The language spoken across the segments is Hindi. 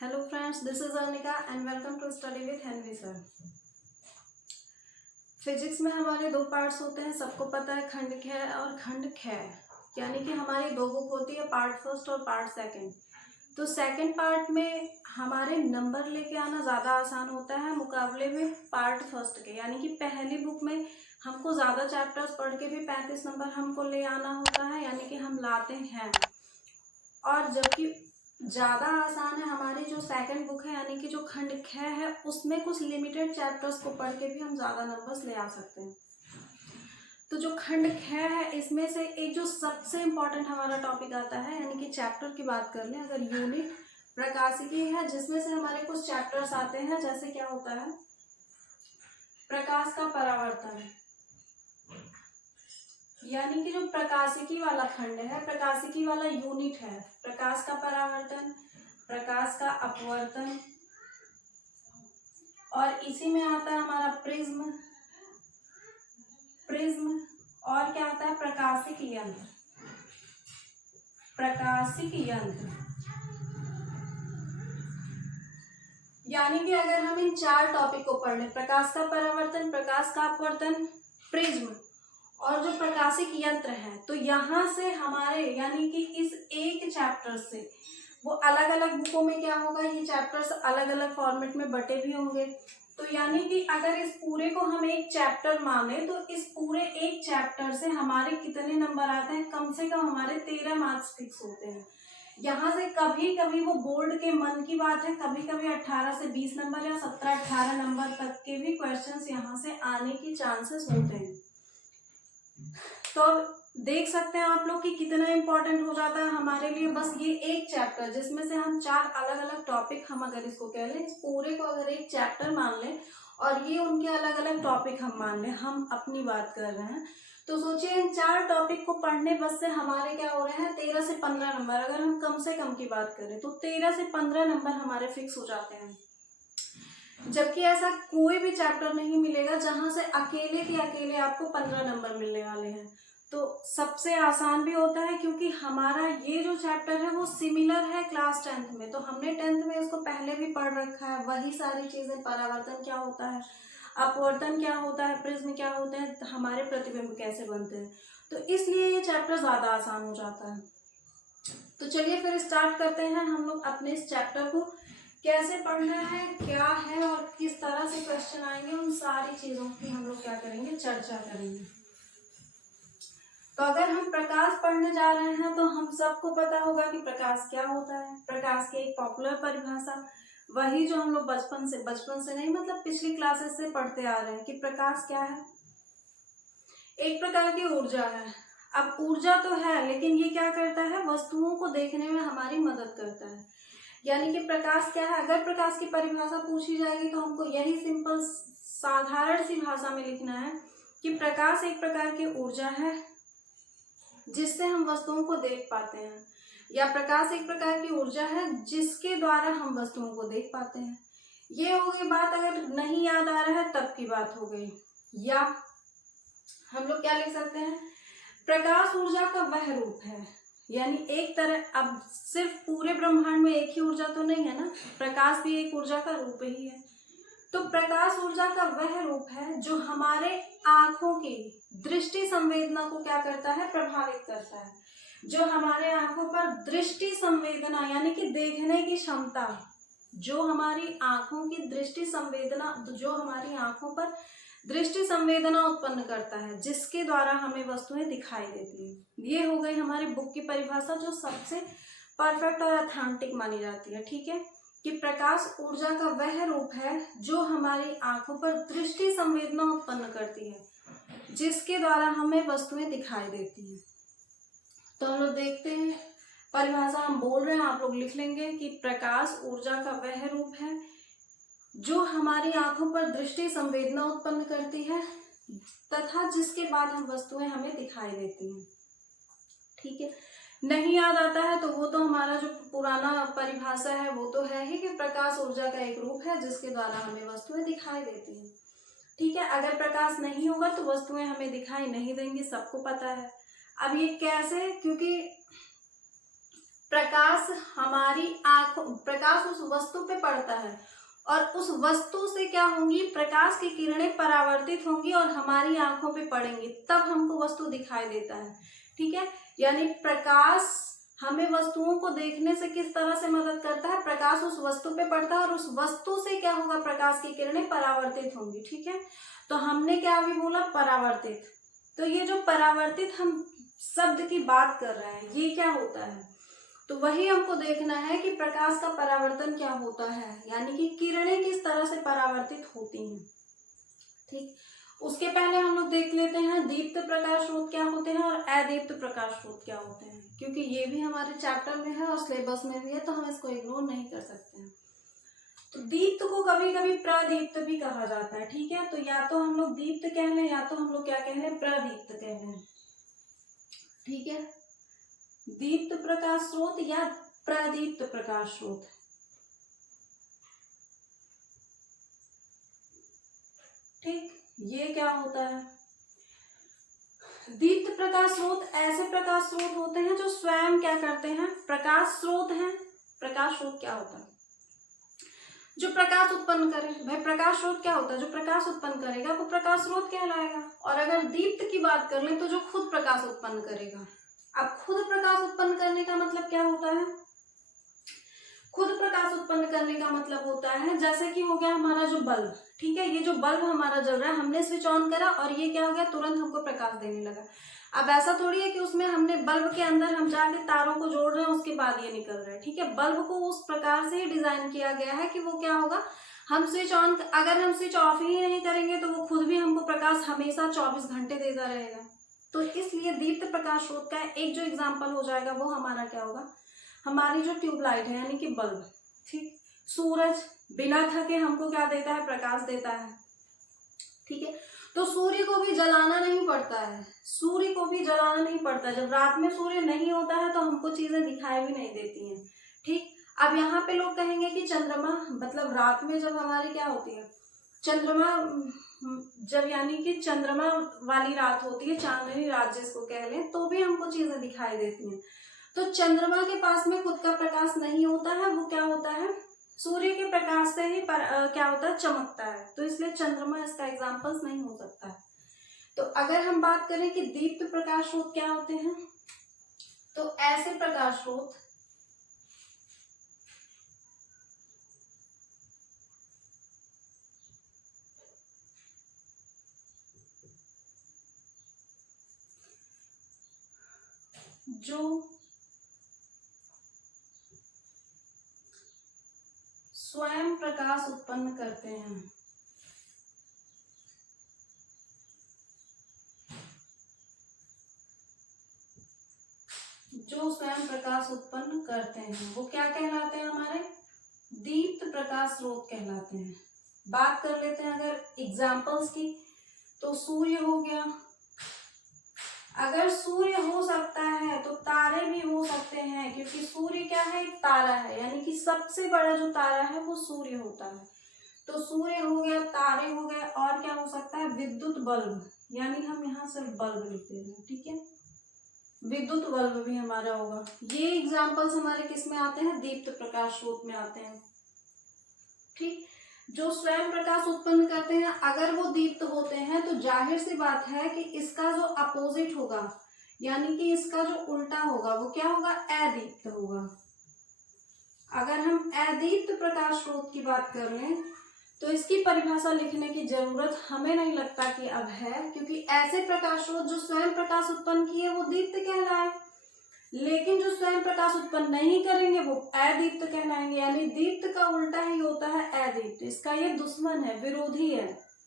Hello friends, this is Arnika and welcome to Study with Henry sir. Physics में हमारे दो पार्ट्स होते हैं, सबको पता है, खंड ख और खंड ख। यानी कि हमारी दो बुक होती है, पार्ट फर्स्ट और पार्ट सेकंड। तो सेकंड पार्ट में हमारे नंबर लेके आना ज़्यादा आसान होता है मुकाबले में पार्ट फर्स्ट के। यानी कि पहली बुक में हमको ज़्यादा चैप्टर्स पढ़ के भी 35 नंबर हमको ले आना होता है, यानी कि हम लाते हैं। और जबकि ज़्यादा आसान है हमारी जो सेकंड बुक है, यानी कि जो खंड ख है, उसमें कुछ लिमिटेड चैप्टर्स को पढ़ के भी हम ज़्यादा नंबर्स ले आ सकते हैं। तो जो खंड ख है, इसमें से एक जो सबसे इम्पोर्टेंट हमारा टॉपिक आता है, यानी कि चैप्टर की बात कर लें अगर, यूनिट प्रकाशिकी है, जिसमें से हमारे कुछ चैप्टर्स आते हैं। जैसे क्या होता है, प्रकाश का परावर्तन, यानी कि जो प्रकाशिकी वाला खंड है, प्रकाशिकी वाला यूनिट है, प्रकाश का परावर्तन, प्रकाश का अपवर्तन, और इसी में आता है हमारा प्रिज्म। और क्या आता है, प्रकाशिक यंत्र। यानी कि अगर हम इन चार टॉपिक को पढ़ लें, प्रकाश का परावर्तन, प्रकाश का अपवर्तन, प्रिज्म और जो प्रकाशिक यंत्र है, तो यहाँ से हमारे यानी कि इस एक चैप्टर से वो अलग अलग बुकों में क्या होगा, ये चैप्टर्स अलग अलग फॉर्मेट में बटे भी होंगे। तो यानी कि अगर इस पूरे को हम एक चैप्टर माने, तो इस पूरे एक चैप्टर से हमारे कितने नंबर आते हैं, कम से कम हमारे 13 मार्क्स फिक्स होते हैं। यहाँ से कभी कभी वो बोर्ड के मन की बात है, कभी कभी 18 से 20 नंबर या 17-18 नंबर तक के भी क्वेश्चंस यहाँ से आने की चांसेस होते हैं। तो अब देख सकते हैं आप लोग कि कितना इम्पोर्टेंट हो जाता है हमारे लिए बस ये एक चैप्टर, जिसमें से हम 4 अलग अलग टॉपिक, हम अगर इसको कह लें, इस पूरे को अगर एक चैप्टर मान लें और ये उनके अलग अलग टॉपिक हम मान लें, हम अपनी बात कर रहे हैं, तो सोचिए इन 4 टॉपिक को पढ़ने बस से हमारे क्या हो रहे हैं, 13 से 15 नंबर। अगर हम कम से कम की बात करें तो 13 से 15 नंबर हमारे फिक्स हो जाते हैं। जबकि ऐसा कोई भी चैप्टर नहीं मिलेगा जहां से अकेले के अकेले आपको 15 नंबर मिलने वाले हैं। तो सबसे आसान भी होता है, क्योंकि हमारा ये जो चैप्टर है वो सिमिलर है क्लास 10th में। तो हमने 10th में इसको पहले भी पढ़ रखा है, वही सारी चीजें, परावर्तन क्या होता है, अपवर्तन क्या होता है, प्रिज्म क्या होते हैं, हमारे प्रतिबिंब कैसे बनते हैं, तो इसलिए ये चैप्टर ज्यादा आसान हो जाता है। तो चलिए फिर स्टार्ट करते हैं हम लोग अपने इस चैप्टर को, कैसे पढ़ना है, क्या है और किस तरह से क्वेश्चन आएंगे, उन सारी चीजों की हम लोग क्या करेंगे, चर्चा करेंगे। तो अगर हम प्रकाश पढ़ने जा रहे हैं तो हम सबको पता होगा कि प्रकाश क्या होता है। प्रकाश की एक पॉपुलर परिभाषा, वही जो हम लोग बचपन से नहीं, मतलब पिछली क्लासेस से पढ़ते आ रहे हैं कि प्रकाश क्या है, एक प्रकार की ऊर्जा है। अब ऊर्जा तो है, लेकिन ये क्या करता है, वस्तुओं को देखने में हमारी मदद करता है। यानी कि प्रकाश क्या है, अगर प्रकाश की परिभाषा पूछी जाएगी तो हमको यही सिंपल साधारण सी भाषा में लिखना है कि प्रकाश एक प्रकार की ऊर्जा है जिससे हम वस्तुओं को देख पाते हैं, या प्रकाश एक प्रकार की ऊर्जा है जिसके द्वारा हम वस्तुओं को देख पाते हैं। ये हो गई बात, अगर नहीं याद आ रहा है तब की बात हो गई। या हम लोग क्या लिख सकते हैं, प्रकाश ऊर्जा का वह रूप है, यानी एक तरह, अब सिर्फ पूरे ब्रह्मांड में एक ही ऊर्जा तो नहीं है ना, प्रकाश भी एक ऊर्जा का रूप ही है। तो प्रकाश ऊर्जा का वह रूप है जो हमारे आंखों की दृष्टि संवेदना को क्या करता है, प्रभावित करता है। जो हमारे आंखों पर दृष्टि संवेदना यानी कि देखने की क्षमता, जो हमारी आंखों की दृष्टि संवेदना, जो हमारी आंखों पर दृष्टि संवेदना उत्पन्न करता है, जिसके द्वारा हमें वस्तुएं दिखाई देती है। ये हो गई हमारी बुक की परिभाषा, जो सबसे परफेक्ट और ऑथेंटिक मानी जाती है। ठीक है, कि प्रकाश ऊर्जा का वह रूप है जो हमारी आंखों पर दृष्टि संवेदना उत्पन्न करती है, जिसके द्वारा हमें वस्तुएं दिखाई देती हैं। तो हम लोग देखते हैं, परिभाषा हम बोल रहे हैं, आप लोग लिख लेंगे कि प्रकाश ऊर्जा का वह रूप है जो हमारी आंखों पर दृष्टि संवेदना उत्पन्न करती है तथा जिसके बाद हम वस्तुएं हमें दिखाई देती हैं। ठीक है, नहीं याद आता है तो वो तो हमारा जो पुराना परिभाषा है वो तो है ही कि प्रकाश ऊर्जा का एक रूप है जिसके द्वारा हमें वस्तुएं दिखाई देती हैं। ठीक है, अगर प्रकाश नहीं होगा तो वस्तुएं हमें दिखाई नहीं देंगी, सबको पता है। अब ये कैसे, क्योंकि प्रकाश हमारी आंखों, प्रकाश उस वस्तु पे पड़ता है और उस वस्तु से क्या होंगी, प्रकाश की किरणें परावर्तित होंगी और हमारी आंखों पे पड़ेंगी, तब हमको वस्तु दिखाई देता है। ठीक है, यानी प्रकाश हमें वस्तुओं को देखने से किस तरह से मदद करता है, प्रकाश उस वस्तु पे पड़ता है और उस वस्तु से क्या होगा, प्रकाश की किरणें परावर्तित होंगी। ठीक है, तो हमने क्या अभी बोला, परावर्तित। तो ये जो परावर्तित हम शब्द की बात कर रहे हैं, ये क्या होता है, तो वही हमको देखना है कि प्रकाश का परावर्तन क्या होता है, यानी कि किरणें किस तरह से परावर्तित होती हैं। ठीक, उसके पहले हम लोग देख लेते हैं दीप्त प्रकाश स्रोत क्या होते हैं और अदीप्त प्रकाश स्रोत क्या होते हैं, क्योंकि ये भी हमारे चैप्टर में है और सिलेबस में भी है, तो हम इसको इग्नोर नहीं कर सकते हैं। तो दीप्त को कभी कभी प्रदीप्त भी कहा जाता है। ठीक है, तो या तो हम लोग दीप्त कह लें या तो हम लोग क्या कह लें, प्रदीप्त कह लें। ठीक है, दीप्त प्रकाश स्रोत या प्रदीप्त प्रकाश स्रोत। ठीक, ये क्या होता है, दीप्त प्रकाश स्रोत ऐसे प्रकाश स्रोत होते हैं जो स्वयं क्या करते हैं, प्रकाश स्रोत हैं। प्रकाश स्रोत क्या होता है, जो प्रकाश उत्पन्न करे। भाई प्रकाश स्रोत क्या होता है, जो प्रकाश उत्पन्न करेगा वो प्रकाश स्रोत कहलाएगा। और अगर दीप्त की बात कर लें तो जो खुद प्रकाश उत्पन्न करेगा। अब खुद प्रकाश उत्पन्न करने का मतलब क्या होता है, खुद प्रकाश उत्पन्न करने का मतलब होता है जैसे कि हो गया हमारा जो बल्ब। ठीक है, ये जो बल्ब हमारा जल रहा है, हमने स्विच ऑन करा और ये क्या हो गया, तुरंत हमको प्रकाश देने लगा। अब ऐसा थोड़ी है कि उसमें हमने बल्ब के अंदर हम जाके तारों को जोड़ रहे हैं उसके बाद ये निकल रहा है। ठीक है, बल्ब को उस प्रकार से ही डिजाइन किया गया है कि वो क्या होगा, हम स्विच ऑन, अगर हम स्विच ऑफ ही नहीं करेंगे तो वो खुद भी हमको प्रकाश हमेशा 24 घंटे देता रहेगा। तो इसलिए दीप्त प्रकाश स्रोत का एक जो एग्जाम्पल हो जाएगा वो हमारा क्या होगा, हमारी जो ट्यूबलाइट है यानी कि बल्ब। ठीक, सूरज बिना थके हमको क्या देता है, प्रकाश देता है। ठीक है, तो सूर्य को भी जलाना नहीं पड़ता है, सूर्य को भी जलाना नहीं पड़ता। जब रात में सूर्य नहीं होता है तो हमको चीजें दिखाई भी नहीं देती हैं। ठीक, अब यहाँ पे लोग कहेंगे कि चंद्रमा, मतलब रात में जब हमारी क्या होती है, चंद्रमा, जब यानी कि चंद्रमा वाली रात होती है, चांदनी रात जिसको कह लें, तो भी हमको चीजें दिखाई देती हैं। तो चंद्रमा के पास में खुद का प्रकाश नहीं होता है, वो क्या होता है, सूर्य के प्रकाश से ही क्या होता है, चमकता है। तो इसलिए चंद्रमा इसका एग्जाम्पल्स नहीं हो सकता है। तो अगर हम बात करें कि दीप्त प्रकाश स्रोत क्या होते हैं, तो ऐसे प्रकाश स्रोत जो स्वयं प्रकाश उत्पन्न करते हैं, जो स्वयं प्रकाश उत्पन्न करते हैं वो क्या कहलाते हैं, हमारे दीप्त प्रकाश स्रोत कहलाते हैं। बात कर लेते हैं अगर एग्जाम्पल्स की, तो सूर्य हो गया, अगर सूर्य हो सकता है तो तारे भी हो सकते हैं, क्योंकि सूर्य क्या है, एक तारा है, यानी कि सबसे बड़ा जो तारा है वो सूर्य होता है। तो सूर्य हो गया, तारे हो गए, और क्या हो सकता है, विद्युत बल्ब, यानी हम यहाँ सिर्फ बल्ब लिखते हैं। ठीक है, विद्युत बल्ब भी हमारा होगा। ये एग्जाम्पल्स हमारे किस में आते हैं, दीप्त प्रकाश स्रोत में आते हैं। ठीक, जो स्वयं प्रकाश उत्पन्न करते हैं अगर वो दीप्त होते हैं तो जाहिर सी बात है कि इसका जो अपोजिट होगा, यानी कि इसका जो उल्टा होगा वो क्या होगा, अदीप्त होगा। अगर हम अदीप्त प्रकाश स्रोत की बात कर लें तो इसकी परिभाषा लिखने की जरूरत हमें नहीं लगता कि अब है, क्योंकि ऐसे प्रकाश स्रोत जो स्वयं प्रकाश उत्पन्न किए वो दीप्त कहलाए, लेकिन जो स्वयं प्रकाश उत्पन्न नहीं करेंगे वो अदीप्त कहलाएंगे। यानी दीप्त का उल्टा ही होता है अदीप्त, इसका ये दुश्मन है, विरोधी है।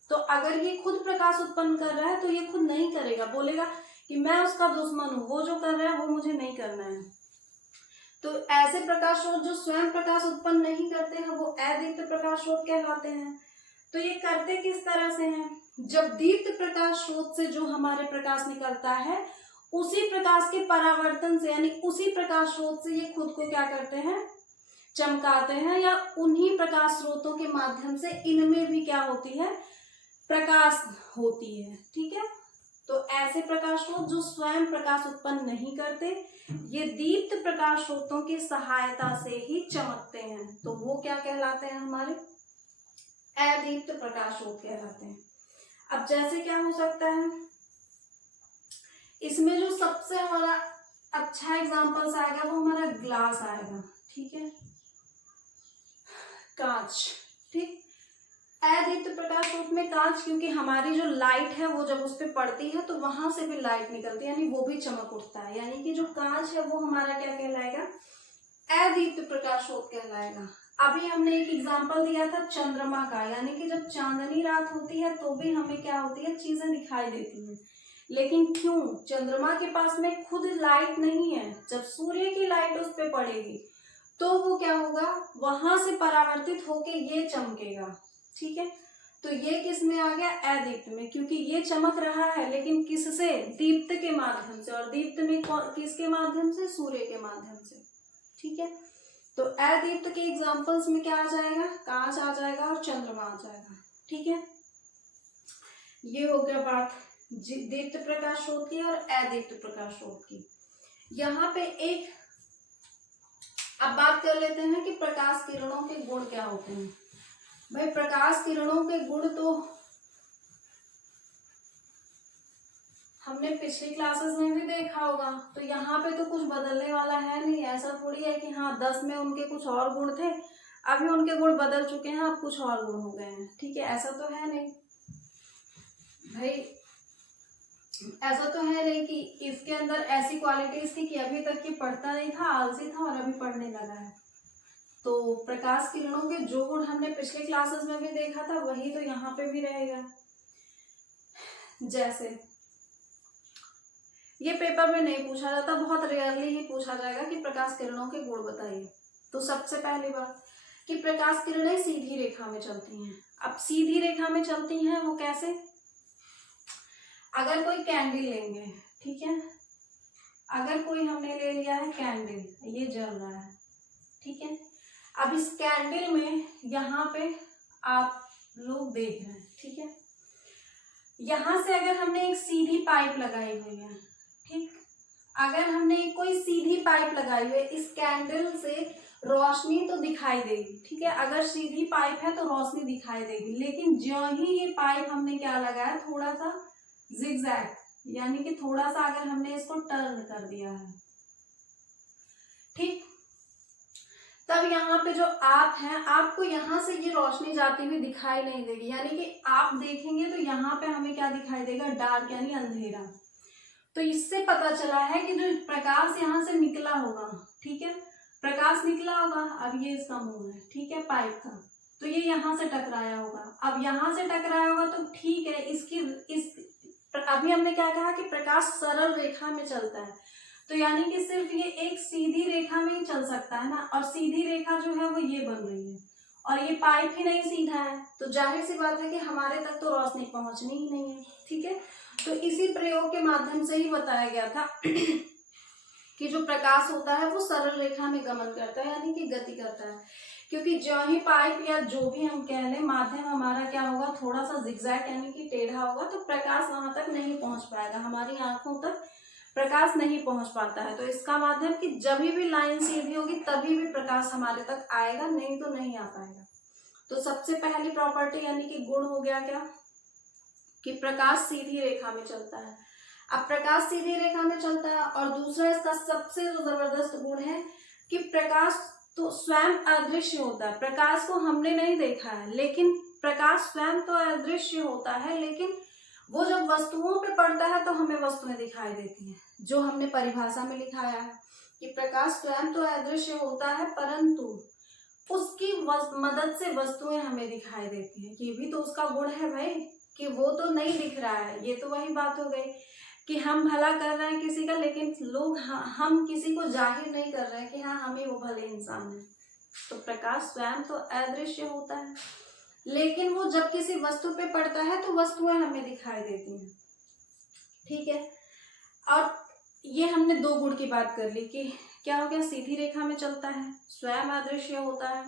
तो अगर ये खुद प्रकाश उत्पन्न कर रहा है तो ये खुद नहीं करेगा, बोलेगा कि मैं उसका दुश्मन हूं, वो जो कर रहा है वो मुझे नहीं करना है। तो ऐसे प्रकाश स्रोत जो स्वयं प्रकाश उत्पन्न नहीं करते हैं वो अदीप्त प्रकाश स्रोत कहलाते हैं। तो ये करते किस तरह से हैं, जब दीप्त प्रकाश स्रोत से जो हमारे प्रकाश निकलता है उसी प्रकाश के परावर्तन से, यानी उसी प्रकाश स्रोत से ये खुद को क्या करते हैं, चमकाते हैं, या उन्हीं प्रकाश स्रोतों के माध्यम से इनमें भी क्या होती है, प्रकाश होती है। ठीक है, तो ऐसे प्रकाश स्रोत जो स्वयं प्रकाश उत्पन्न नहीं करते, ये दीप्त प्रकाश स्रोतों की सहायता से ही चमकते हैं, तो वो क्या कहलाते हैं, हमारे अदीप्त प्रकाश स्रोत कहलाते हैं। अब जैसे क्या हो सकता है, इसमें जो सबसे हमारा अच्छा एग्जांपल्स आएगा वो हमारा ग्लास आएगा, ठीक है, कांच, ठीक। अदीप्त प्रकाश स्रोत में कांच, क्योंकि हमारी जो लाइट है वो जब उस पर पड़ती है तो वहां से भी लाइट निकलती है, यानी वो भी चमक उठता है, यानी कि जो कांच है वो हमारा क्या कहलाएगा, अदीप्त प्रकाश स्रोत कहलाएगा। अभी हमने एक एग्जांपल दिया था चंद्रमा का, यानी कि जब चांदनी रात होती है तो भी हमें क्या होती है, चीजें दिखाई देती हैं, लेकिन क्यों, चंद्रमा के पास में खुद लाइट नहीं है, जब सूर्य की लाइट उस पर पड़ेगी तो वो क्या होगा, वहां से परावर्तित होके ये चमकेगा, ठीक है। तो ये किस में आ गया, अदीप्त में, क्योंकि ये चमक रहा है लेकिन किससे, दीप्त के माध्यम से, और दीप्त में किसके माध्यम से, सूर्य के माध्यम से, ठीक है। तो अदीप्त के एग्जांपल्स में क्या आ जाएगा, कांच आ जाएगा और चंद्रमा आ जाएगा, ठीक है। ये हो गया बात दीप्त प्रकाश स्रोत की और अदीप्त प्रकाश स्रोत की। यहाँ पे एक अब बात कर लेते हैं कि प्रकाश किरणों के गुण क्या होते हैं। भाई प्रकाश किरणों के गुण तो हमने पिछली क्लासेस में भी देखा होगा, तो यहाँ पे तो कुछ बदलने वाला है नहीं। ऐसा थोड़ी है कि हाँ 10 में उनके कुछ और गुण थे, अभी उनके गुण बदल चुके हैं, अब कुछ और गुण हो गए हैं, ठीक है, ऐसा तो है नहीं भाई, ऐसा तो है नहीं कि इसके अंदर ऐसी क्वालिटीज थी कि अभी तक ये पढ़ता नहीं था, आलसी था, और अभी पढ़ने लगा है। तो प्रकाश किरणों के जो गुण हमने पिछले क्लासेस में भी देखा था वही तो यहाँ पे भी रहेगा। जैसे ये पेपर में नहीं पूछा जाता, बहुत रेयरली ही पूछा जाएगा कि प्रकाश किरणों के गुण बताइए। तो सबसे पहली बात कि प्रकाश किरणें सीधी रेखा में चलती हैं। अब सीधी रेखा में चलती हैं वो कैसे, अगर कोई कैंडल लेंगे, ठीक है, अगर कोई हमने ले लिया है कैंडल, ये जल रहा है, ठीक है, अब इस कैंडल में यहाँ पे आप लोग देख रहे हैं, ठीक है, यहां से अगर हमने एक सीधी पाइप लगाई हुई है, ठीक, अगर हमने कोई सीधी पाइप लगाई हुई है, इस कैंडल से रोशनी तो दिखाई देगी, ठीक है, अगर सीधी पाइप है तो रोशनी दिखाई देगी, लेकिन जो ही ये पाइप हमने क्या लगाया, थोड़ा सा जिगजैग, यानी कि थोड़ा सा अगर हमने इसको टर्न कर दिया है, ठीक, तब यहाँ पे जो आप हैं, आपको यहाँ से ये रोशनी जाती हुई दिखाई नहीं देगी, यानी कि आप देखेंगे तो यहाँ पे हमें क्या दिखाई देगा, डार्क यानी अंधेरा। तो इससे पता चला है कि जो प्रकाश यहाँ से निकला होगा, ठीक है, प्रकाश निकला होगा, अब ये इसका मुंह है, ठीक है, पाइप का, तो ये यहाँ से टकराया होगा, अब यहाँ से टकराया होगा तो ठीक है, अभी हमने क्या कहा कि प्रकाश सरल रेखा में चलता है, तो यानी कि सिर्फ ये एक सीधी रेखा में ही चल सकता है ना, और सीधी रेखा जो है वो ये बन रही है, और ये पाइप ही नहीं सीधा है, तो जाहिर सी बात है कि हमारे तक तो रोशनी पहुंचनी ही नहीं है, ठीक है। तो इसी प्रयोग के माध्यम से ही बताया गया था कि जो प्रकाश होता है वो सरल रेखा में गमन करता है, यानी कि गति करता है, क्योंकि जो ही पाइप या जो भी हम कह लें माध्यम हमारा क्या होगा, थोड़ा सा जिगजैग यानी कि टेढ़ा होगा, तो प्रकाश वहां तक नहीं पहुंच पाएगा, हमारी आंखों तक प्रकाश नहीं पहुंच पाता है। तो इसका माध्यम कि जब भी लाइन सीधी होगी तभी भी प्रकाश हमारे तक आएगा, नहीं तो नहीं आ पाएगा। तो सबसे पहली प्रॉपर्टी यानी कि गुण हो गया क्या, कि प्रकाश सीधी रेखा में चलता है। अब प्रकाश सीधी रेखा में चलता है, और दूसरा इसका सबसे जो जबरदस्त गुण है कि प्रकाश तो स्वयं अदृश्य होता है, प्रकाश को हमने नहीं देखा है, लेकिन प्रकाश स्वयं तो अदृश्य होता है, लेकिन वो जब वस्तुओं पे पड़ता है तो हमें वस्तुएं दिखाई देती हैं, जो हमने परिभाषा में लिखाया है कि प्रकाश स्वयं तो अदृश्य होता है, परंतु उसकी मदद से वस्तुएं हमें दिखाई देती हैं। ये भी तो उसका गुण है भाई, कि वो तो नहीं दिख रहा है, ये तो वही बात हो गई कि हम भला कर रहे हैं किसी का, लेकिन लोग हम किसी को जाहिर नहीं कर रहे हैं कि हाँ हमें वो भले इंसान है। तो प्रकाश स्वयं तो अदृश्य होता है, लेकिन वो जब किसी वस्तु पे पड़ता है तो वस्तुएं हमें दिखाई देती हैं, ठीक है। और ये हमने दो गुण की बात कर ली कि क्या हो गया, सीधी रेखा में चलता है, स्वयं अदृश्य होता है,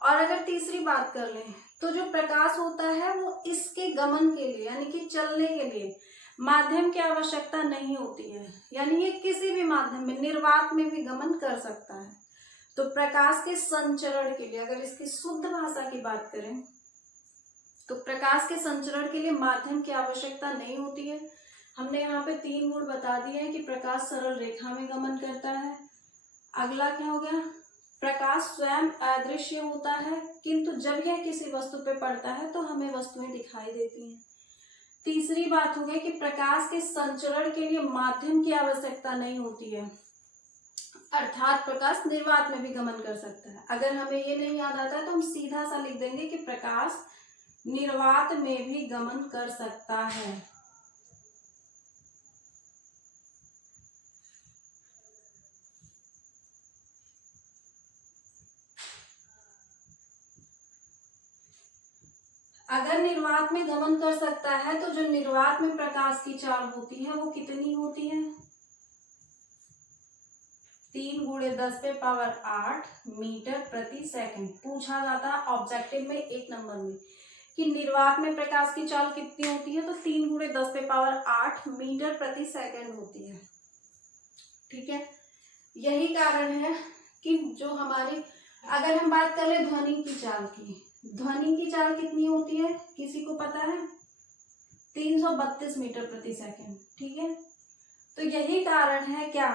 और अगर तीसरी बात कर लें तो जो प्रकाश होता है वो इसके गमन के लिए यानी कि चलने के लिए माध्यम की आवश्यकता नहीं होती है, यानी ये किसी भी माध्यम में, निर्वात में भी गमन कर सकता है। तो प्रकाश के संचरण के लिए, अगर इसकी शुद्ध भाषा की बात करें, तो प्रकाश के संचरण के लिए माध्यम की आवश्यकता नहीं होती है। हमने यहाँ पे 3 गुण बता दिए हैं कि प्रकाश सरल रेखा में गमन करता है। अगला क्या हो गया, प्रकाश स्वयं अदृश्य होता है, किंतु जब यह किसी वस्तु पे पड़ता है तो हमें वस्तुएं दिखाई देती हैं। तीसरी बात हो गई कि प्रकाश के संचरण के लिए माध्यम की आवश्यकता नहीं होती है, अर्थात प्रकाश निर्वात में भी गमन कर सकता है। अगर हमें ये नहीं याद आता है तो हम सीधा सा लिख देंगे कि प्रकाश निर्वात में भी गमन कर सकता है। अगर निर्वात में गमन कर सकता है तो जो निर्वात में प्रकाश की चाल होती है वो कितनी होती है, 3 × 10⁸ मीटर प्रति सेकंड। पूछा जाता है ऑब्जेक्टिव में 1 नंबर में कि निर्वात में प्रकाश की चाल कितनी होती है, तो 3 × 10⁸ मीटर प्रति सेकंड होती है। ठीक है, यही कारण है कि जो हमारी, अगर हम बात करें ध्वनि की चाल की, ध्वनि की चाल कितनी होती है, किसी को पता है, 332 मीटर प्रति सेकंड। ठीक है, तो यही कारण है क्या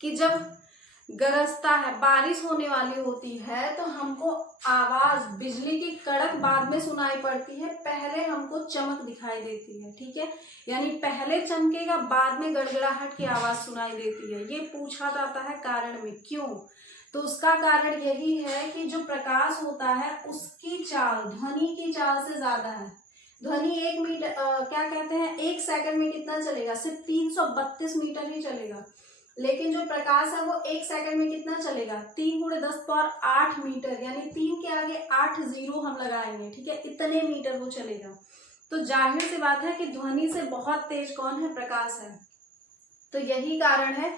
कि जब गरजता है, बारिश होने वाली होती है, तो हमको आवाज बिजली की कड़क बाद में सुनाई पड़ती है, पहले हमको चमक दिखाई देती है। ठीक है, यानी पहले चमकेगा, बाद में गड़गड़ाहट की आवाज सुनाई देती है। ये पूछा जाता है कारण में, क्यों, तो उसका कारण यही है कि जो प्रकाश होता है उसकी चाल ध्वनि की चाल से ज्यादा है। ध्वनि 1 मीटर क्या कहते हैं, 1 सेकंड में कितना चलेगा, सिर्फ 332 मीटर ही चलेगा, लेकिन जो प्रकाश है वो 1 सेकंड में कितना चलेगा, 3 × 10⁸ मीटर, यानी 3 के आगे 8 जीरो हम लगाएंगे। ठीक है, इतने मीटर वो चलेगा। तो जाहिर सी बात है कि ध्वनि से बहुत तेज कौन है, प्रकाश है। तो यही कारण है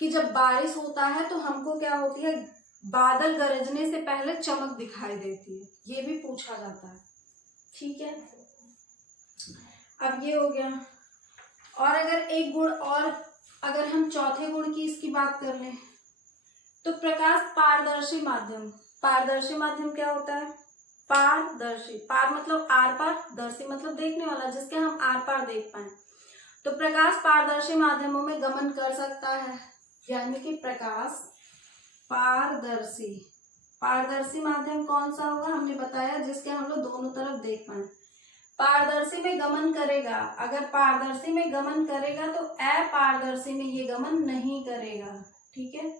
कि जब बारिश होता है तो हमको क्या होती है, बादल गरजने से पहले चमक दिखाई देती है, ये भी पूछा जाता है। ठीक है, अब ये हो गया। और अगर एक गुण और, अगर हम चौथे गुण की इसकी बात कर लें, तो प्रकाश पारदर्शी माध्यम, पारदर्शी माध्यम क्या होता है, पारदर्शी, पार मतलब आर पार, दर्शी मतलब देखने वाला, जिसके हम आर पार देख पाए। तो प्रकाश पारदर्शी माध्यमों में गमन कर सकता है, यानी कि प्रकाश पारदर्शी, पारदर्शी माध्यम कौन सा होगा, हमने बताया जिसके हम लोग दोनों तरफ देख पाए। पारदर्शी में गमन करेगा, अगर पारदर्शी में गमन करेगा तो अपारदर्शी में ये गमन नहीं करेगा। ठीक है,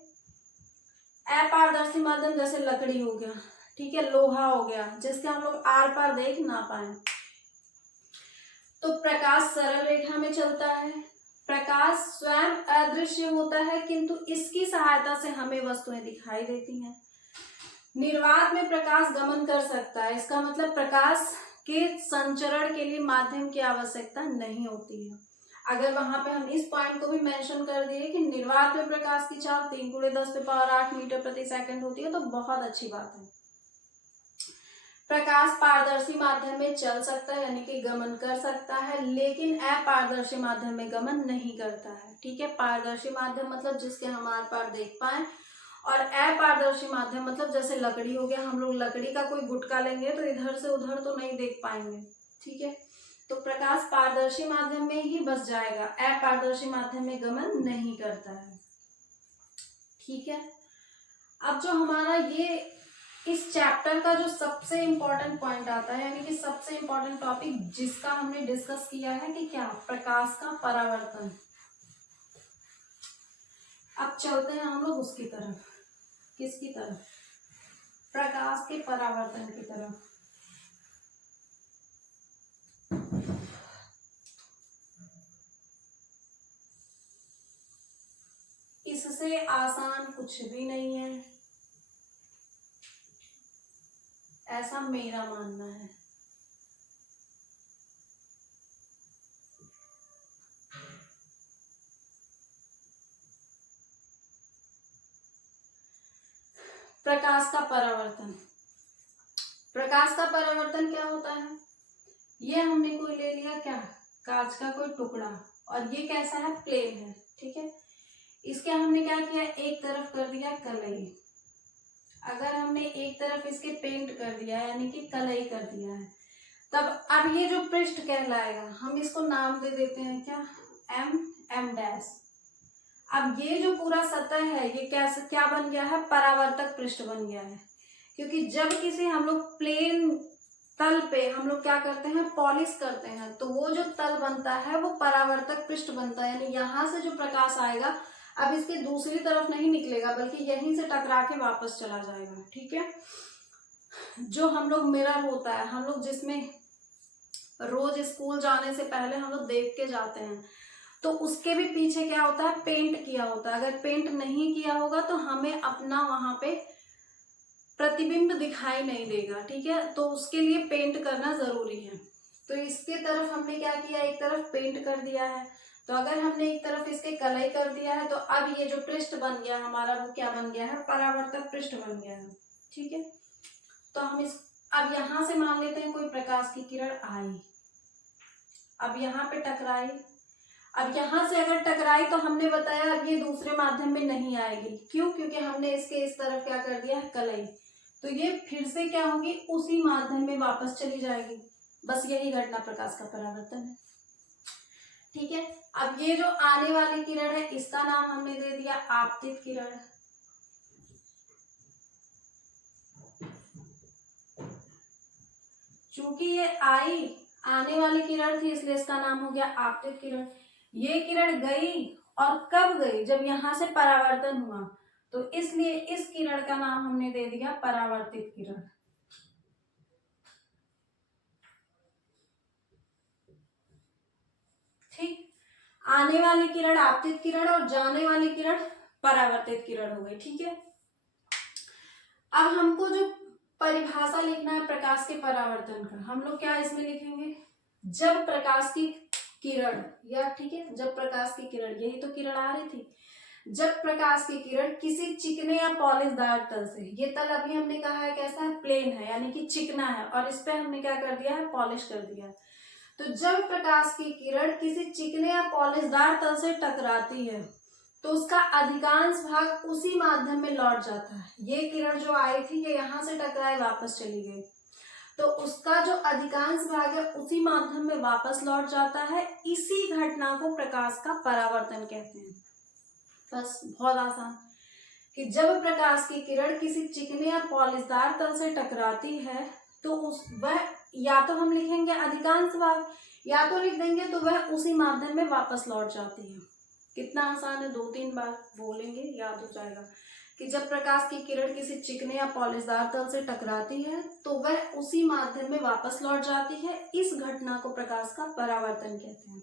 अपारदर्शी माध्यम जैसे लकड़ी हो गया, ठीक है, लोहा हो गया, जिसके हम लोग आर पार देख ना पाए। तो प्रकाश सरल रेखा में चलता है, प्रकाश स्वयं अदृश्य होता है, किंतु इसकी सहायता से हमें वस्तुएं दिखाई देती हैं। निर्वात में प्रकाश गमन कर सकता है, इसका मतलब प्रकाश के संचरण के लिए माध्यम की आवश्यकता नहीं होती है। अगर वहां पे हम इस पॉइंट को भी मेंशन कर दिए कि निर्वात में प्रकाश की चाल 3 × 10⁸ मीटर प्रति सेकंड होती है, तो बहुत अच्छी बात है। प्रकाश पारदर्शी माध्यम में चल सकता है, यानी कि गमन कर सकता है, लेकिन अपारदर्शी माध्यम में गमन नहीं करता है। ठीक है, पारदर्शी माध्यम मतलब जिसके हम आर पार देख पाए, और अपारदर्शी माध्यम मतलब जैसे लकड़ी हो गया, हम लोग लकड़ी का कोई गुटका लेंगे तो इधर से उधर तो नहीं देख पाएंगे। ठीक है, तो प्रकाश पारदर्शी माध्यम में ही बस जाएगा, अपारदर्शी माध्यम में गमन नहीं करता है। ठीक है, अब जो हमारा ये इस चैप्टर का जो सबसे इम्पोर्टेंट पॉइंट आता है, यानी कि सबसे इम्पोर्टेंट टॉपिक जिसका हमने डिस्कस किया है कि क्या, प्रकाश का परावर्तन। अब चलते हैं हम लोग उसकी तरफ, किसकी तरफ, प्रकाश के परावर्तन की तरफ। इससे आसान कुछ भी नहीं है, ऐसा मेरा मानना है। प्रकाश का परावर्तन, प्रकाश का परावर्तन क्या होता है, ये हमने कोई ले लिया क्या, कांच का कोई टुकड़ा, और ये कैसा है, प्लेन है, ठीक है। इसके हमने क्या किया, एक तरफ कर दिया कलई। अगर हमने एक तरफ इसके पेंट कर दिया यानी कि कलई कर दिया है, तब अब ये जो पृष्ठ कहलाएगा, हम इसको नाम दे देते हैं क्या, एम डैश। अब ये जो पूरा सतह है ये कैसे क्या बन गया है, परावर्तक पृष्ठ बन गया है। क्योंकि जब किसी हम लोग प्लेन तल पे हम लोग क्या करते हैं, पॉलिश करते हैं, तो वो जो तल बनता है वो परावर्तक पृष्ठ बनता है। यानी यहाँ से जो प्रकाश आएगा अब इसके दूसरी तरफ नहीं निकलेगा, बल्कि यहीं से टकरा के वापस चला जाएगा, ठीक है। जो हम लोग मिरर होता है, हम लोग जिसमें रोज स्कूल जाने से पहले हम लोग देख के जाते हैं, तो उसके भी पीछे क्या होता है, पेंट किया होता है। अगर पेंट नहीं किया होगा तो हमें अपना वहां पे प्रतिबिंब दिखाई नहीं देगा, ठीक है। तो उसके लिए पेंट करना जरूरी है। तो इसके तरफ हमने क्या किया, एक तरफ पेंट कर दिया है। तो अगर हमने एक तरफ इसके कलई कर दिया है, तो अब ये जो पृष्ठ बन गया हमारा, वो क्या बन गया है, परावर्तक पृष्ठ बन गया है, ठीक है। तो हम इस अब यहां से मान लेते हैं कोई प्रकाश की किरण आई, अब यहाँ पे टकराई। अब यहां से अगर टकराई तो हमने बताया अब ये दूसरे माध्यम में नहीं आएगी। क्यों? क्योंकि हमने इसके इस तरफ क्या कर दिया है, कलई। तो ये फिर से क्या होगी, उसी माध्यम में वापस चली जाएगी। बस यही घटना प्रकाश का परावर्तन है, ठीक है। अब ये जो आने वाली किरण है, इसका नाम हमने दे दिया आपतित किरण। चूंकि ये आई आने वाली किरण थी, इसलिए इसका नाम हो गया आपतित किरण। ये किरण गई, और कब गई, जब यहां से परावर्तन हुआ, तो इसलिए इस किरण का नाम हमने दे दिया परावर्तित किरण। ठीक, आने वाली किरण आपतित किरण और जाने वाली किरण परावर्तित किरण हो गई, ठीक है। अब हमको जो परिभाषा लिखना है प्रकाश के परावर्तन का, हम लोग क्या इसमें लिखेंगे, जब प्रकाश की किरण, या ठीक है, जब प्रकाश की किरण, यही तो किरण आ रही थी, जब प्रकाश की किरण किसी चिकने या पॉलिशदार तल से, ये तल अभी हमने कहा है कैसा है, प्लेन है, यानी कि चिकना है, और इस पे हमने क्या कर दिया है, पॉलिश कर दिया। तो जब प्रकाश की किरण किसी चिकने या पॉलिशदार तल से टकराती है, तो उसका अधिकांश भाग उसी माध्यम में लौट जाता है। ये किरण जो आई थी ये यहाँ से टकराए वापस चली गई, तो उसका जो अधिकांश भाग है उसी माध्यम में वापस लौट जाता है। इसी घटना को प्रकाश का परावर्तन कहते हैं। बस बहुत आसान, कि जब प्रकाश की किरण किसी चिकने या पॉलिशदार तल से टकराती है, तो वह या तो हम लिखेंगे अधिकांश भाग, या तो लिख देंगे तो वह उसी माध्यम में वापस लौट जाती है। कितना आसान है, 2-3 बार बोलेंगे याद हो जाएगा। कि जब प्रकाश की किरण किसी चिकने या पॉलिशदार तल से टकराती है, तो वह उसी माध्यम में वापस लौट जाती है। इस घटना को प्रकाश का परावर्तन कहते हैं,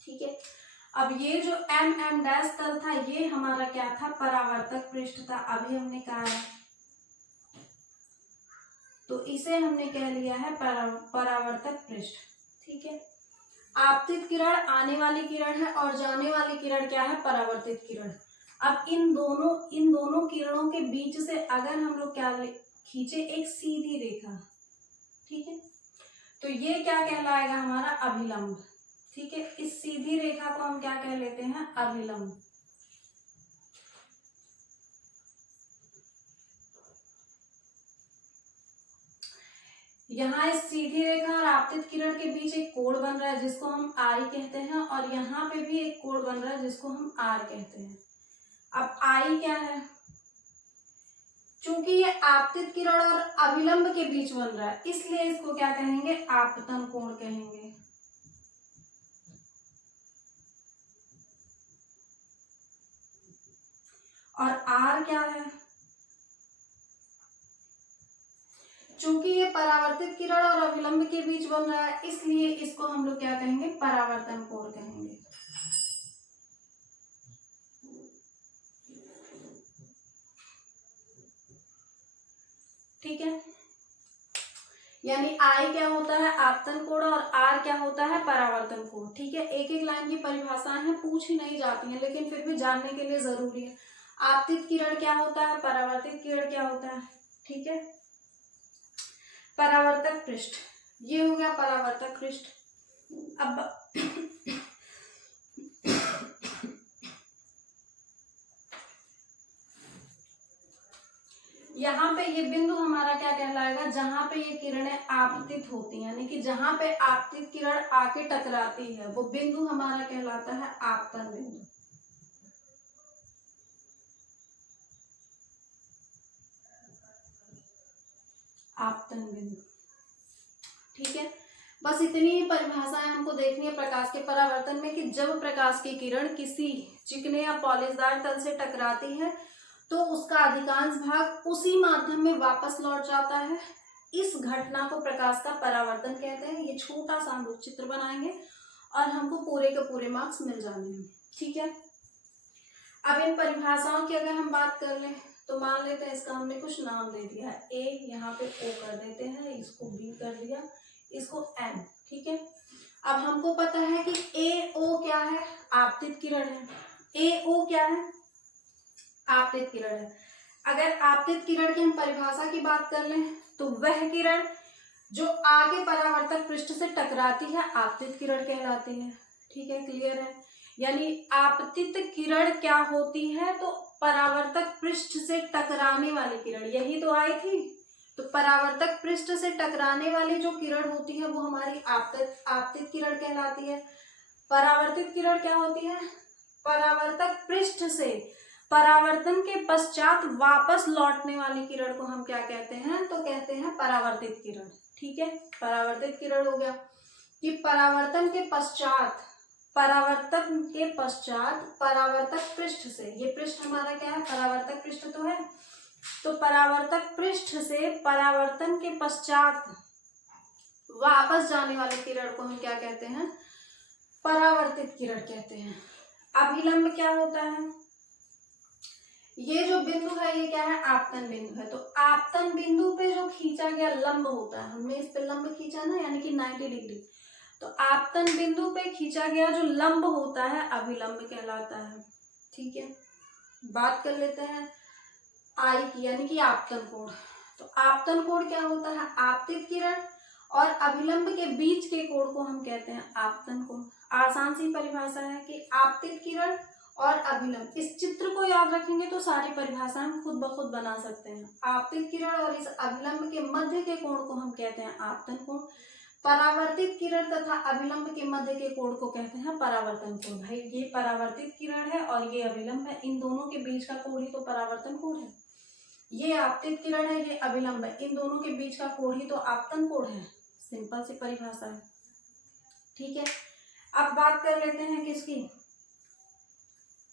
ठीक है। अब ये जो एम डैश तल था, ये हमारा क्या था, परावर्तक पृष्ठ था, अभी हमने कहा है, तो इसे हमने कह लिया है परावर्तक पृष्ठ, ठीक है। आपतित किरण आने वाली किरण है, और जाने वाली किरण क्या है, परावर्तित किरण। अब इन दोनों किरणों के बीच से अगर हम लोग क्या खींचे, एक सीधी रेखा, ठीक है, तो ये क्या कहलाएगा, हमारा अभिलंब, ठीक है। इस सीधी रेखा को हम क्या कह लेते हैं, अभिलंब। यहाँ इस सीधी रेखा और आपतित किरण के बीच एक कोण बन रहा है जिसको हम आई कहते हैं, और यहाँ पे भी एक कोण बन रहा है जिसको हम आर कहते हैं। अब आई क्या है, चूंकि ये आपतित किरण और अभिलंब के बीच बन रहा है, इसलिए इसको क्या कहेंगे, आपतन कोण कहेंगे। और आर क्या है, चूंकि ये परावर्तित किरण और अभिलंब के बीच बन रहा है, इसलिए इसको हम लोग क्या कहेंगे, परावर्तन कोण कहेंगे, ठीक है। यानी आई क्या होता है, आपतन कोण, और आर क्या होता है, परावर्तन कोण, ठीक है। एक एक लाइन की परिभाषाएं हैं, पूछी नहीं जाती हैं, लेकिन फिर भी जानने के लिए जरूरी है। आपतित किरण क्या होता है, परावर्तित किरण क्या होता है, ठीक है। परावर्तक पृष्ठ, ये हो गया परावर्तक पृष्ठ। अब यहाँ पे ये बिंदु हमारा क्या कहलाएगा, जहां पे ये किरणें आपतित होती हैं, यानी कि जहां पे आपतित किरण आके टकराती है वो बिंदु हमारा कहलाता है आपतन बिंदु। आपतन बिंदु, ठीक है। बस इतनी ही परिभाषाएं हमको देखनी है प्रकाश के परावर्तन में, कि जब प्रकाश की किरण किसी चिकने या पॉलिशदार तल से टकराती है तो उसका अधिकांश भाग उसी माध्यम में वापस लौट जाता है। इस घटना को प्रकाश का परावर्तन कहते हैं। ये छोटा सा हम चित्र बनाएंगे और हमको पूरे के पूरे मार्क्स मिल जाने हैं, ठीक है। अब इन परिभाषाओं की अगर हम बात कर लें तो मान लेते हैं इसका हमने कुछ नाम दे दिया है, ए यहाँ पे ओ कर देते हैं, इसको बी कर दिया, इसको एन, ठीक है। अब हमको पता है कि ए ओ क्या है, आपतित किरण है। ए ओ क्या है, आपतित किरण है। अगर आपतित किरण की हम परिभाषा की बात कर लें तो वह किरण जो आगे परावर्तक पृष्ठ से टकराती है आपतित किरण कहलाती है, ठीक है, क्लियर है। यानी आपतित किरण क्या होती है, तो परावर्तक पृष्ठ से टकराने वाली किरण, यही तो आई थी। तो परावर्तक पृष्ठ से टकराने वाली जो किरण होती है वो हमारी आपतित किरण कहलाती है। परावर्तित किरण क्या होती है, परावर्तक पृष्ठ से परावर्तन के पश्चात वापस लौटने वाली किरण को हम क्या कहते हैं, तो कहते हैं परावर्तित किरण, ठीक है। परावर्तित किरण हो गया कि परावर्तन के पश्चात परावर्तक पृष्ठ से, ये पृष्ठ हमारा क्या है, परावर्तक पृष्ठ तो है, तो परावर्तक पृष्ठ से परावर्तन के पश्चात वापस जाने वाली किरण को हम क्या कहते हैं, परावर्तित किरण कहते हैं। अभिलंब क्या होता है, ये जो बिंदु है ये क्या है, आपतन बिंदु है। तो आपतन बिंदु पे जो खींचा गया लंब होता है, हमने इस पे लंब खींचा ना, यानी कि 90 डिग्री, तो आपतन बिंदु पे खींचा गया जो लंब होता है अभिलंब कहलाता है, ठीक है। बात कर लेते हैं आई की, यानी कि आपतन कोण। तो आपतन कोण क्या होता है, आपतित किरण और अभिलंब के बीच के कोण को हम कहते हैं आपतन कोण। आसान सी परिभाषा है कि आपतित किरण और अभिलंब, इस चित्र को याद रखेंगे तो सारी परिभाषाएं हम खुद ब खुद बना सकते हैं। आपतित किरण और इस अभिलंब के मध्य के कोण को हम कहते हैं आपतन कोण। परावर्तित किरण तथा अभिलंब के मध्य के कोण को कहते हैं परावर्तन कोण। भाई ये परावर्तित किरण है और ये अभिलंब है, इन दोनों के बीच का कोण ही तो परावर्तन कोण है। ये आपतित किरण है, ये अभिलंब है, इन दोनों के बीच का कोण ही तो आपतन कोण है। सिंपल सी परिभाषा है, ठीक है। अब बात कर लेते हैं किसकी,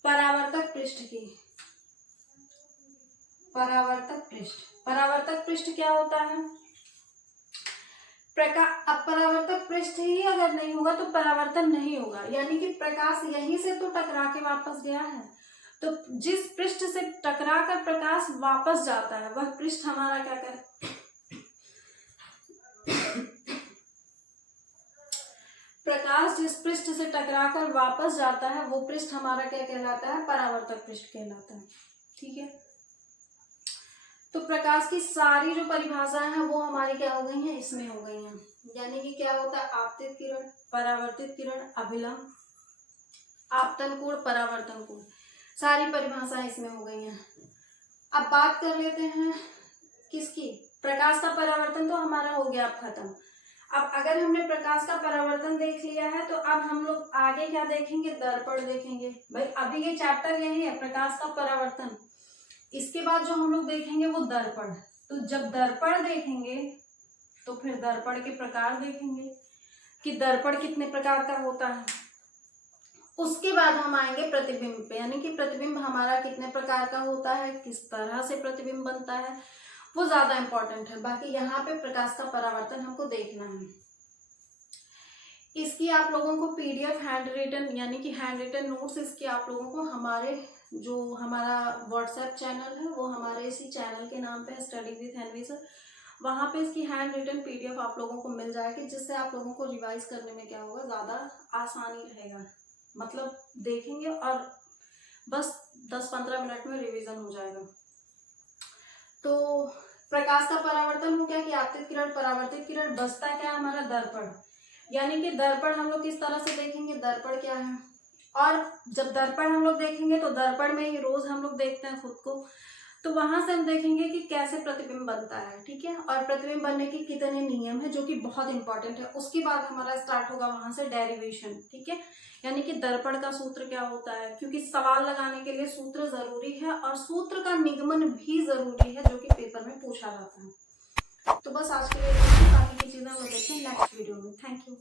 परावर्तक पृष्ठ की। परावर्तक पृष्ठ क्या होता है, परावर्तक पृष्ठ ही अगर नहीं होगा तो परावर्तन नहीं होगा, यानी कि प्रकाश यहीं से तो टकरा के वापस गया है, तो जिस पृष्ठ से टकरा कर प्रकाश वापस जाता है वह पृष्ठ हमारा क्या प्रकाश जिस पृष्ठ से टकराकर वापस जाता है वो पृष्ठ हमारा क्या कहलाता है, परावर्तक पृष्ठ कहलाता है, ठीक है। तो प्रकाश की सारी जो परिभाषाएं हैं वो हमारी क्या हो गई हैं, इसमें हो गई हैं। यानी कि क्या होता है, आपतित किरण, परावर्तित किरण, अभिलंब, आपतन कोण, परावर्तन कोण, सारी परिभाषाएं इसमें हो गई हैं। अब बात कर लेते हैं किसकी, प्रकाश का परावर्तन तो हमारा हो गया अब खत्म। अब अगर हमने प्रकाश का परावर्तन देख लिया है तो अब हम लोग आगे क्या देखेंगे, दर्पण देखेंगे। भाई अभी ये चैप्टर यही है, प्रकाश का परावर्तन। इसके बाद जो हम लोग देखेंगे वो दर्पण। तो जब दर्पण देखेंगे तो फिर दर्पण के प्रकार देखेंगे कि दर्पण कितने प्रकार का होता है। उसके बाद हम आएंगे प्रतिबिंब पे, यानी कि प्रतिबिंब हमारा कितने प्रकार का होता है, किस तरह से प्रतिबिंब बनता है, वो ज्यादा इंपॉर्टेंट है। बाकी यहाँ पे प्रकाश का परावर्तन हमको देखना है। इसकी आप लोगों को पीडीएफ हैंड रिटन, यानी कि हैंड रिटन नोट्स इसकी आप लोगों को हमारे जो हमारा व्हाट्सएप चैनल है वो हमारे इसी चैनल के नाम पे स्टडी विद एनवी सर, वहाँ पे इसकी हैंड रिटन पीडीएफ आप लोगों को मिल जाएगी, जिससे आप लोगों को रिवाइज करने में क्या होगा, ज़्यादा आसानी रहेगा। मतलब देखेंगे और बस 10-15 मिनट में रिवीजन हो जाएगा। तो प्रकाश का परावर्तन हो गया कि आपतित किरण, परावर्तित किरण, बचता क्या हमारा दर्पण। यानी कि दर्पण हम लोग किस तरह से देखेंगे, दर्पण क्या है, और जब दर्पण हम लोग देखेंगे तो दर्पण में ही रोज हम लोग देखते हैं खुद को, तो वहां से हम देखेंगे कि कैसे प्रतिबिंब बनता है, ठीक है, और प्रतिबिंब बनने के कितने नियम है जो कि बहुत इंपॉर्टेंट है। उसके बाद हमारा स्टार्ट होगा वहां से डेरिवेशन, ठीक है, यानी कि दर्पण का सूत्र क्या होता है, क्योंकि सवाल लगाने के लिए सूत्र जरूरी है और सूत्र का निगमन भी जरूरी है जो कि पेपर में पूछा जाता है। तो बस आज के लिए बाकी की चीजें हम देखते हैं नेक्स्ट वीडियो में। Thank you.